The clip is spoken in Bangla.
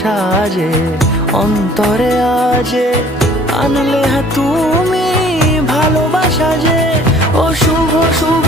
সাজে অন্তরে আজে আনলে তুমি ভালোবাসা যে। ও শুভ শুভ